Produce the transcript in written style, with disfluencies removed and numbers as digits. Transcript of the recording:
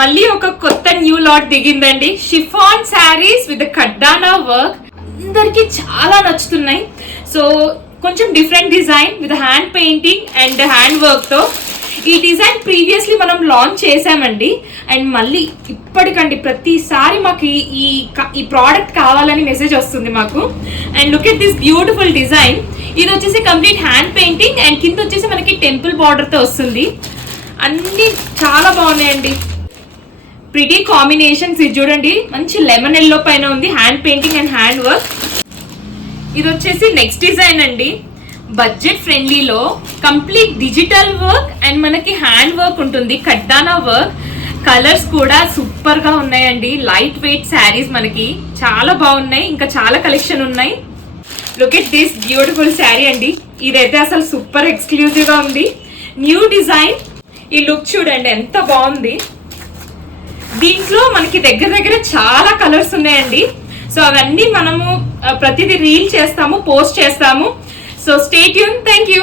మళ్ళీ ఒక కొత్త న్యూ లాట్ దిగిందండి. షిఫాన్ శారీస్ విత్ కడ్డానా వర్క్ అందరికి చాలా నచ్చుతున్నాయి. సో కొంచెం different design with hand painting and hand work తో. ఈ డిజైన్ ప్రీవియస్లీ మనం లాంచ్ చేసామండి. అండ్ మళ్ళీ ఇప్పటికండి ప్రతిసారి మాకు ఈ ప్రోడక్ట్ కావాలని మెసేజ్ వస్తుంది మాకు. And look at this beautiful design. ఇది వచ్చేసి కంప్లీట్ హ్యాండ్ పెయింటింగ్ అండ్ కింద వచ్చేసి మనకి టెంపుల్ బార్డర్ తో వస్తుంది. అన్ని చాలా బాగున్నాయండి. Pretty combinations. ఇది చూడండి మంచి లెమన్ ఎల్లో పైన ఉంది hand painting and hand work. ఇది వచ్చేసి నెక్స్ట్ డిజైన్ అండి. బడ్జెట్ ఫ్రెండ్లీలో కంప్లీట్ డిజిటల్ వర్క్ అండ్ మనకి హ్యాండ్ వర్క్ ఉంటుంది, కడ్డానా వర్క్. కలర్స్ కూడా సూపర్ గా ఉన్నాయండి. లైట్ వెయిట్ శారీస్ మనకి చాలా బాగున్నాయి. ఇంకా చాలా కలెక్షన్ ఉన్నాయి. Look at this beautiful sari అండి. ఇదైతే అసలు సూపర్ ఎక్స్క్లూజివ్ గా ఉంది. New design. ఈ లుక్ చూడండి ఎంత బాగుంది. దీంట్లో మనకి దగ్గర దగ్గర చాలా కలర్స్ ఉన్నాయండి. సో అవన్నీ మనము ప్రతిదీ రీల్ చేస్తాము, పోస్ట్ చేస్తాము. So stay tune. Thank you.